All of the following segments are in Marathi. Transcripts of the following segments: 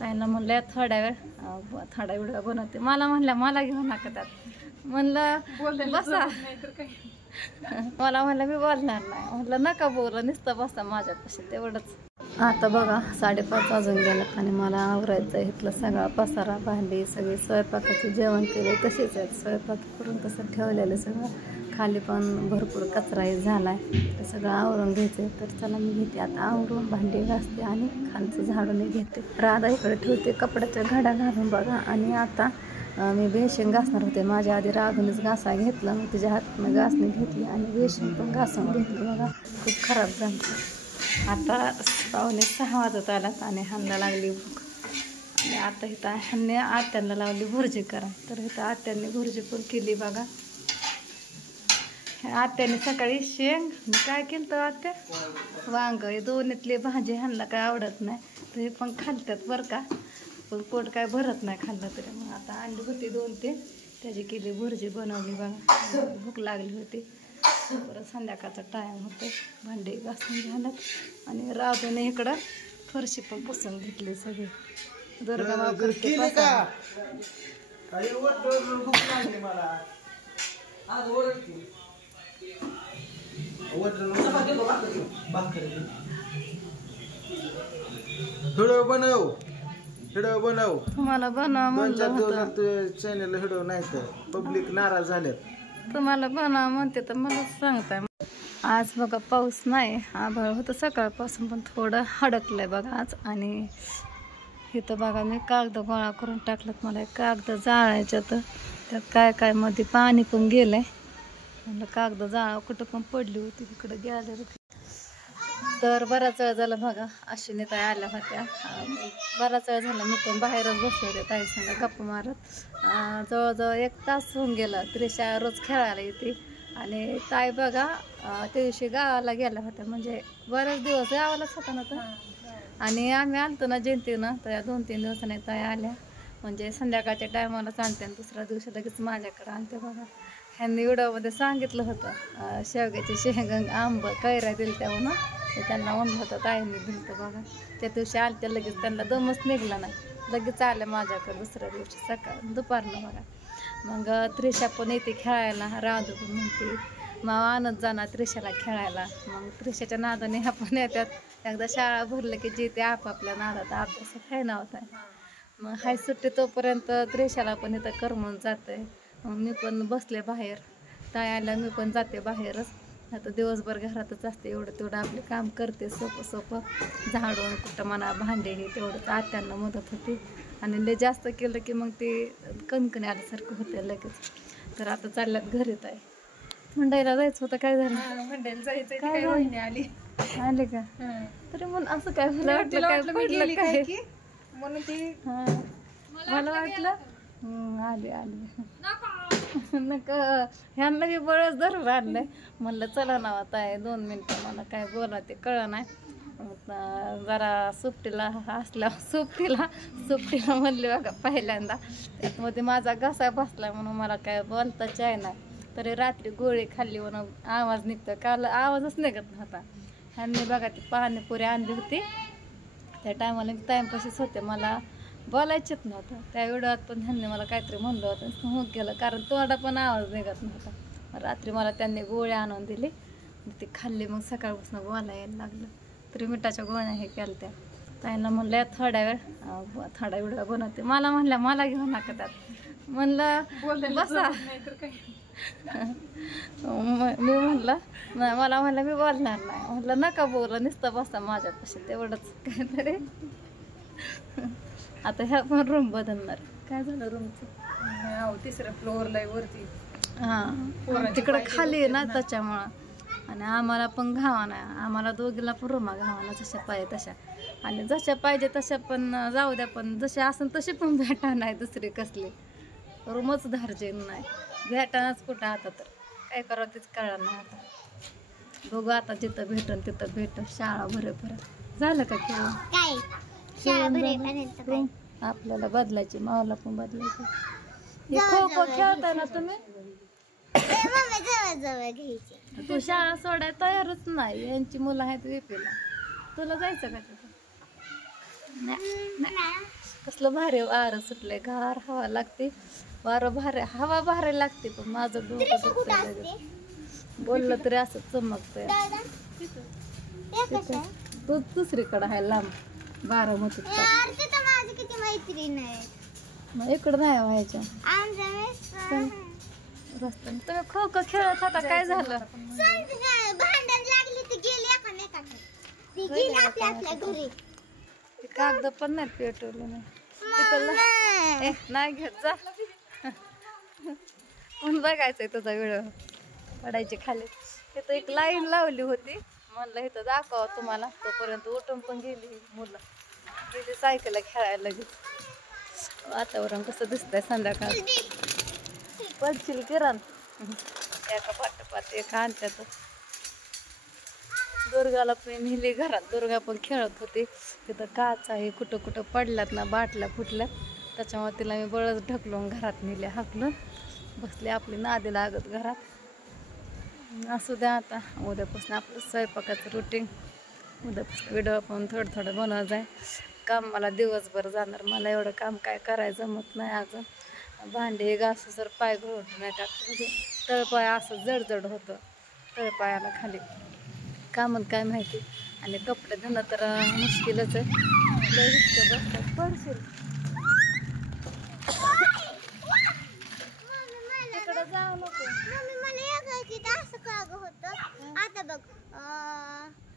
ताईंना म्हणलं थोड्या वेळ बनवते. मला म्हणल्या मला घेऊन नका त्यात. म्हणलं बसा. मला म्हणलं मी बोलणार नाही. म्हटलं नका बोला, नुसतं बसा माझ्यापाशी तेवढंच. आता बघा 5:30 वाजून गेलात आणि मला आवरायचं आहे. इथलं सगळा पसारा भांडी सगळे स्वयंपाकाचे जेवण केले तसेच आहेत. स्वयंपाक करून तसं ठेवलेलं सगळं. खाली पण भरपूर कचराही झाला आहे. ते सगळं आवरून घ्यायचं आहे. तर चला मी घेते आता आवरून, भांडी घासते आणि खालचं झाडूनही घेते. राधा इकडे ठेवते कपड्याच्या घड्या घालून बघा. आणि आता मी बेसिन घासणार होते. माझ्या आधी राधूनच घासा घेतलं, मग तिच्या हातनं घासणी घेतली आणि बेसिन पण घासून घेतली बघा. खूप खराब झालं. आता 5:45 वाजत आलात आणि ह्यांना लागली भूक. आणि आता इथं ह्यांनी आत्यांना लावली भुर्जी करा. तर इथं आत्यांनी भुर्जी पण केली बघा. आत्याने सकाळी शेंग काय केलं तर आत्या वांग, हे दोन्हीतली भाजी ह्यांना काय आवडत नाही. तर हे पण खालतात बरं का, पण पोट काय भरत नाही खाल्लं तरी. मग आता अंडी होती 2-3 त्याची केली भुर्जी बनवली बघा. भूक लागली होती. परत संध्याकाळचा टाईम होतो. भांडी घासून झाल्यात आणि राधूने इकडं फरशी पण पुसून घेतली सगळी. दुर्गा माव करते बनव तुम्हाला बनव म्हणलं चॅनल हिडो नाही तर पब्लिक नाराज झाल्यात. तुम्हाला बनव म्हणते तर मला सांगताय. आज बघा पाऊस नाही, आभाळ होतं सकाळपासून पण थोडं हडकलंय बघा आज. आणि इथं बघा मी कागद गोळा करून टाकलं. मला कागद जाळायच्या तर त्यात काय काय मध्ये पाणी पण गेलंय. म्हणलं कागद जाळा कुठं पण पडली होती तिकडं गेले होती. तर बराच वेळ झाला बघा अश्विनी ताई आल्या होत्या. बराच वेळ झाला मी पण बाहेरच बसले होते ताई संग गप्पा मारत. जवळजवळ 1 तास होऊन गेला. त्रिशा रोज खेळायला येते आणि ताई बघा त्या दिवशी गावाला गेल्या होत्या. म्हणजे बरेच दिवस गावालाच होता ना तर. आणि आम्ही आलतो ना जयंतीनं तर या 2-3 दिवसांनी ताई आल्या. म्हणजे संध्याकाळच्या टायमालाच आणते आणि दुसऱ्या दिवशी लगेच माझ्याकडे आणते बघा. ह्यांनी व्हिडिओमध्ये सांगितलं होतं शेवग्याची शेंग आंब कैऱ्या दिल त्या म्हणून. ते त्यांना म्हणलं होतं ताईंनी दिलं तर बघा. त्या दिवशी आले ते लगेच त्यांना दमच निघला नाही. लगेच आल्या माझ्याकडे दुसऱ्या दिवशी सकाळ दुपारनं बघा. मग त्रिशा पण येते खेळायला. राधू पण म्हणते मावा आणत जाणार त्रिशाला खेळायला. मग त्रिशाच्या नादाने ह्या पण येतात. एकदा शाळा भरलं की जे ते आपापल्या नादात अभ्यास काय नव्हता. मग हाय सुट्टी तोपर्यंत त्रिशाला पण इथं करमून जाते. मग मी पण बसले बाहेर. ताई आल्या मी पण जाते बाहेरच. आता दिवसभर घरातच असते. एवढं तेवढं आपले काम करते सोपं झाडून कुठं म्हणा भांडे हे तेवढंच आत्यांना मदत होती. आणि लय जास्त केलं की मग ते कणकणी आल्यासारखं होतं लगेच. तर आता चालल्यात घरी ताई. मंडईला जायचं होतं काय झालं? मंडईला जायचं काय वहिनी आली का? तरी म्हणून असं काय मला वाटलं काय पडलं काय म्हणून ती मला वाटलं आली नका ह्यांना मी बळच धरून आणलंय. म्हणलं चला ना ताई 2 मिनटं मला काय बोला ते कळलं नाही. जरा सुट्टीला म्हणले बघा पहिल्यांदा. त्यातमध्ये माझा घसा बसला म्हणून मला काय बोलताच आहे नाही. तरी रात्री गोळी खाल्ली म्हणून आवाज निघतो. काल आवाजच निघत नव्हता. ह्यांनी बघा ती पाणीपुरी आणली होती. त्या टायमाला मी टाईमपाशीच होते. मला बोलायचंच नव्हतं. त्या व्हिडिओत पण ह्यांनी मला काहीतरी म्हणलं होतं हो केलं कारण तोंडा पण आवाज निघत नव्हता. रात्री मला त्यांनी गोळ्या आणून दिली. ती खाल्ली. मग सकाळपासून बोलायला यायला लागलं. तरी मिठाच्या गोळ्या हे केल्या त्या. ताईंना म्हणलं थोड्या व्हिडिओ बनवते. मला म्हणल्या मला घेऊन नका त्यात. म्हणलं बसा. मी म्हणलं नाही. मला म्हणलं मी बोलणार नाही. म्हटलं नका बोला, नुसतं बसा माझ्यापाशी तेवढंच काहीतरी. आता ह्या पण रूम बदलणार. काय झालं रूमचं? 3ऱ्या फ्लोअरला वरती. हां तिकडं खाली आहे ना त्याच्यामुळं. आणि आम्हाला पण घावा नाही. आम्हाला दोघीला पण रूमा घावाना जशा पाहिजे तशा. आणि जशा पाहिजे तशा पण जाऊ द्या. पण जसे असेल तशी पण भेटा नाही दुसरी कसली. रूमच धारजे नाही. भेटानाच कुठं आता तर काय करावं तेच कळलं नाही. आता बघू आता जिथं भेटन तिथं भेट. शाळा भरेपर्यंत झालं का खेळ? आपल्याला बदलायची मावाला पण बदलायची. खो खो खेळताय ना तुम्ही? तू शाळा सोडाय तयारच नाही. यांची मुलं आहेत वेपीला. तुला जायचं का तिथं? कसलं भारी वारं सुटलंय, गार हवा लागते, वारं भारी, हवा भारी लागते, पण माझं डोकं दुखतंय लगेच. बोललं तरी असं चमकतंय. तू दुसरीकडं आहे लांब, बारामतीत. मग इकडं नाही व्हायच्या रस्त्याने. तुम्ही खो खो खेळत होता, काय झालं? कागद पण नाही पेटवलं नाही. नाही घेत जा. कोण बघायचंय तुझा व्हिडिओ पडायची खाली. तिथं एक लाईन लावली होती, म्हणलं इथं दाखवा तुम्हाला. तोपर्यंत उठून पण गेली मुलं, गेली सायकल खेळायला लगेच. वातावरण कसं दिसतंय संध्याकाळ. पडशील किरण एका पाठोपाठ एक आणत्यात. दुर्गाला पण नेली घरात, दुर्गा पण खेळत होती. तिथं काच आहे, कुठं कुठं पडल्यात ना, बाटल्या फुटल्यात, त्याच्यामुळे तिला मी बळच ढकलून घरात नेले, हाकलून बसले आपली नादी लागत घरात. असू द्या, आता उद्यापासून आपलं स्वयंपाकाचं रुटीन. उद्यापासून व्हिडिओ पण थोडं बनवायचं आहे. काम मला दिवसभर जाणार, मला एवढं काम काय करायचं जमत नाही अजून. भांडे घासू जर पाय घोळत नाही टाकतो, म्हणजे तळपाय असं जडजड होतं तळपायाला खाली. कामत काय माहिती. आणि कपडे धुणं तर मुश्किलच आहे. बसतात पडशील. तिकडं जाऊ नको. आता बघ,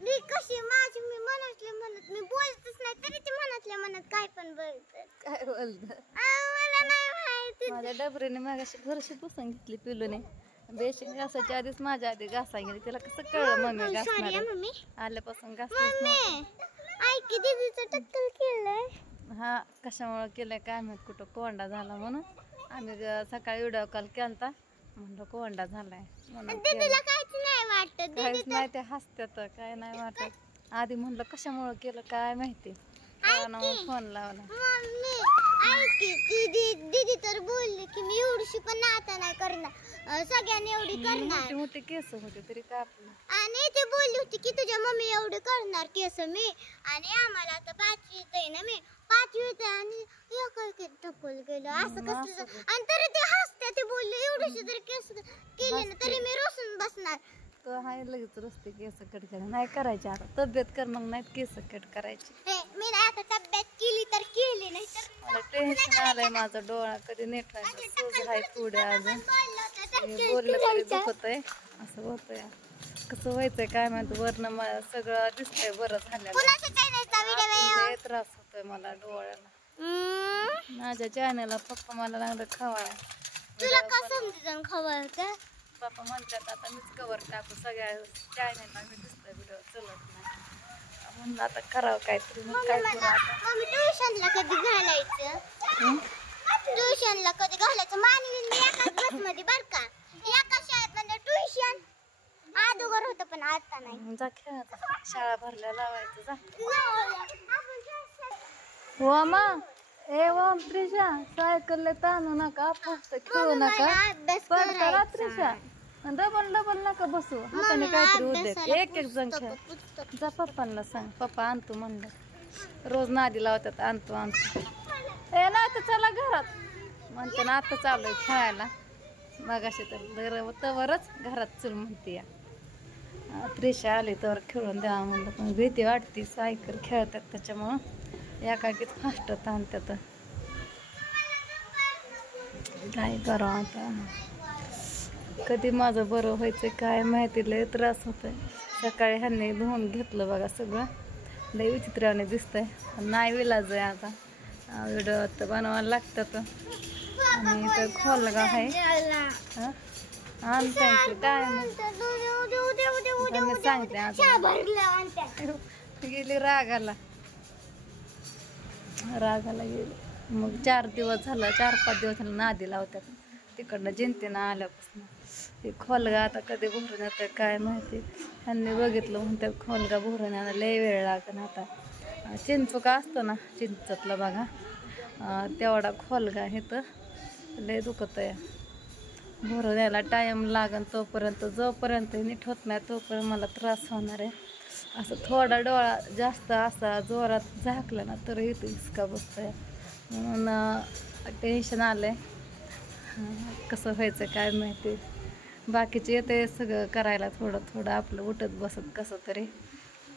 मी कशी माझी मी मनातल्या मनात मी बोलतच नाही, तरी ते मनातल्या मनात काय पण बोलतात. काय बोलत? मला नाही माहिती. माझ्या डबरीने मागाशी घरशी पुसून घेतली पिलूने. बेसिक घासाच्या आधीच माझ्या आधी घासा गेली. तिला कसं कळलं मम्मी घासणार? आल्यापासून घासलीच नाही. ऐक की, दीदीचं टक्कल केलंय. हा, कशामुळे केलंय काय माहित, कुठं कोंडा झाला म्हणून. आम्ही सकाळी व्हिडिओ कॉल केलता, म्हणलं कोंडा झालाय म्हणून. दीदीला काहीच नाही वाटत. काहीच नाही, ते हसत्यात, काय नाही वाटत. आधी म्हणलं कशामुळे केलं काय माहिती, फोन लावला. मम्मी ऐक की, दीदी तर बोलली की मी एवढीशी पण आता नाही करणार, सगळ्यांनी एवढी करणार. मोठी मोठी केस होते तरी काय आपलं. आणि ते बोलली होती की तुझ्या मम्मी एवढे करणार केस मी. आणि आम्हाला आता 5वीत आहे ना, मी 5वीत आहे आणि टक्कल केलं असं कसलं. आणि तरी ते हसते, ते बोलले एवढीशी तरी केस केले ना तरी मी रोसून बसणार. तो हाय लगेच रस्ते केस कट करायला नाही करायचे. आता तब्येत कर, मग नाही केस कट करायची. मी आता तब्येत केली तर केली, नाही तर मला टेन्शन आलंय. माझा डोळा कधी नेट नाही, सूज आहे पुढे अजून. बोललं तरी दुखत आहे, असं होतंय. कसं व्हायचंय काय माहिती. वरनं सगळं दिसतंय बरं झालं, त्रास होतोय मला डोळ्याला. माझ्या चॅनलला पप्पा मला लागलं खवाय. तुला का समजून खवळतं? पप्पा म्हणतात आता मीच कवर टाकू सगळ्या चॅनलला, मी दिसतोय व्हिडिओ चलत नाही म्हणून आता करावं काहीतरी. मग काय करू आता. मम्मी ट्युशनला कधी घालायचं? ट्युशनला कधी घालायचं? मानवी एकाच बसमध्ये बर का, एका शाळेत म्हणजे ट्युशन अगोदर होतं पण आता नाही. जा खेळायचं, शाळा भरल्या लावायचं जा. हो मग ए ओम त्रिशा, सायकल ताणू नका, फक्त खेळू नका, पण करा त्रिशा. डबल डबल नका बसू, हाताने काहीतरी उद्या एक एक जण खेळ. जा पप्पांना सांग, पप्पा आणतो म्हणलं. रोज नादी लावतात आणतो आणतो. ए नाही तर चला घरात म्हणते ना, आता चालू आहे खेळायला. मगाशी तर तवरच घरात चल म्हणते. त्रिशा आली तर खेळून द्या म्हणलं, पण भीती वाटते. सायकल खेळतात त्याच्यामुळं एकाकीच फास्ट आणतात. काय करावं आता, कधी माझं बरं व्हायचं काय माहिती. लय त्रास होतोय. सकाळी ह्यांनी धुवून घेतलं बघा, सगळं लय विचित्राने दिसतंय. नाही विलाज आहे आता, व्हिडिओ तर बनवायला लागतात. आणि तर खोलगा आहे आणताय काय मी सांगते आता. गेली रागाला गेली. मग 4 दिवस झालं, 4-5 दिवस झालं नादी लावतात तिकडनं जिंतीनं आल्यापासून. हे खोलगा आता कधी भरून येतं काय माहिती. ह्यांनी बघितलं म्हणतात खोलगा भरून यायला लय वेळ लागेल. आता चिंचुका असतो ना चिंचतला बघा, तेवढा खोलगा आहे तर लय दुखत आहे. भरून यायला टाईम लागेल. तोपर्यंत जोपर्यंत नीट होत नाही तोपर्यंत मला त्रास होणार आहे. असं थोडा डोळा जास्त असा जोरात झाकला ना तर इथं हिसका बसतोय. म्हणून टेन्शन आलं आहे. कसं व्हायचं काय माहिती. बाकीचे येते सगळं करायला थोडं थोडं आपलं उठत बसत कसं तरी,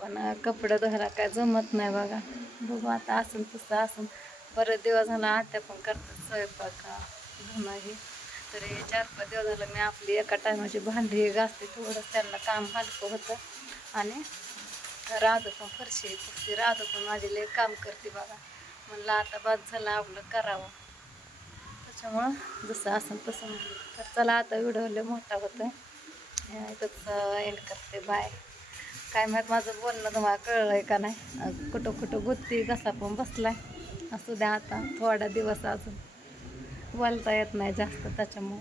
पण कपडे धुवायला काय जमत नाही बघा. बघू आता असून तसं असून. बरेच दिवस झाला आत्या पण करतात स्वयंपाक धुणं हे, तरी 4-5 दिवस झालं मी आपली एका टायमाची भांडी घासते. थोडंच त्यांना काम हलकं होतं. आणि राधू पण फरशी पुसते. राधू पण माझे लय काम करते बघा. म्हणलं आता बाद झालं आपलं करावं, त्याच्यामुळं जसं असं तसं म्हणलं. तर चला आता व्हिडिओ लय मोठा होतोय, इथंच एंड करते. बाय. काय माहीत माझं बोलणं तुम्हाला कळलंय का नाही. कुठं कुठं गुत्ती घसा पण बसलाय. असू द्या आता थोडा दिवस अजून बोलता येत नाही जास्त त्याच्यामुळं.